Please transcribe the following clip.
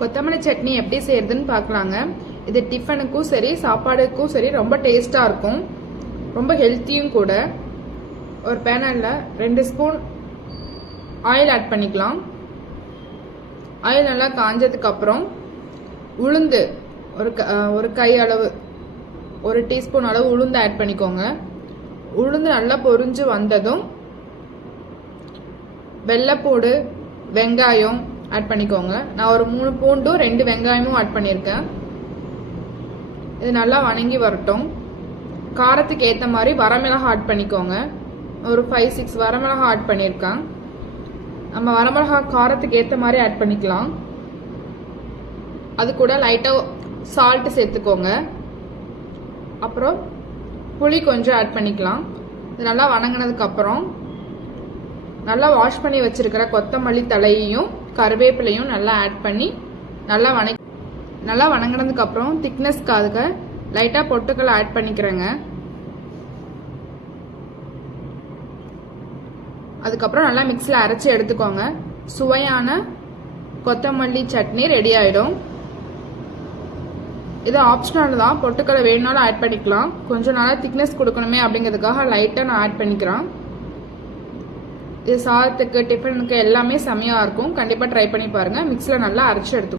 கொத்தமல்லி சட்னி எப்படி செய்யறதுன்னு பார்க்கலாங்க. இது டிஃபனுக்கும் சரி சாப்பாடுக்கும் சரி ரொம்ப டேஸ்டா இருக்கும், ரொம்ப ஹெல்த்தியும் கூட. ஒரு பேனல்ல 2 ஸ்பூன் ஆயில் ஆட் பண்ணிக்கலாம். ஆயில் நல்லா காஞ்சதுக்கு அப்புறம் உளுந்து ஒரு கை அளவு, 1 டீஸ்பூன் அளவு உளுந்து ஆட் பண்ணிக்கோங்க. உளுந்து நல்லா பொரிஞ்சு வந்ததும் வெள்ளைப்பூடு, வெங்காயம் ஆட் பண்ணிக்கோங்க. நான் ஒரு 3 பூண்டும் 2 வெங்காயமும் ஆட் பண்ணியிருக்கேன். இது நல்லா வணங்கி வரட்டும். காரத்துக்கு ஏற்ற மாதிரி வரமிளகாய் ஆட் பண்ணிக்கோங்க. ஒரு 5-6 வரமிளகாய் ஆட் பண்ணியிருக்கேன். நம்ம வரமிளகாய் காரத்துக்கு ஏற்ற மாதிரி ஆட் பண்ணிக்கலாம். அது கூட லைட்டாக சால்ட் சேர்த்துக்கோங்க. அப்புறம் புளி கொஞ்சம் ஆட் பண்ணிக்கலாம். இது நல்லா வணங்கினதுக்கு அப்புறம் நல்லா வாஷ் பண்ணி வச்சிருக்கிற கொத்தமல்லி தலையையும் கருவேப்பிலையும் நல்லா ஆட் பண்ணி நல்லா வணங்கினதுக்கு அப்புறம் திக்னஸ்க்காக லைட்டா பொட்டுக்கடலை ஆட் பண்ணிக்கிறேங்க. அதுக்கப்புறம் நல்லா மிக்ஸில் அரைச்சி எடுத்துக்கோங்க. சுவையான கொத்தமல்லி சட்னி ரெடி ஆயிடும். இது ஆப்ஷனல் தான், பொட்டுக்கடலை வேணும்னாலும் ஆட் பண்ணிக்கலாம். கொஞ்சம் நல்லா திக்னஸ் கொடுக்கணுமே அப்படிங்கிறதுக்காக லைட்டாக நான் ஆட் பண்ணிக்கிறேன். இது சாதத்துக்கு, டிஃபனுக்கு எல்லாமே செமையாக இருக்கும். கண்டிப்பாக ட்ரை பண்ணி பாருங்கள். மிக்ஸில் நல்லா அரைச்சி எடுத்துக்கோங்க.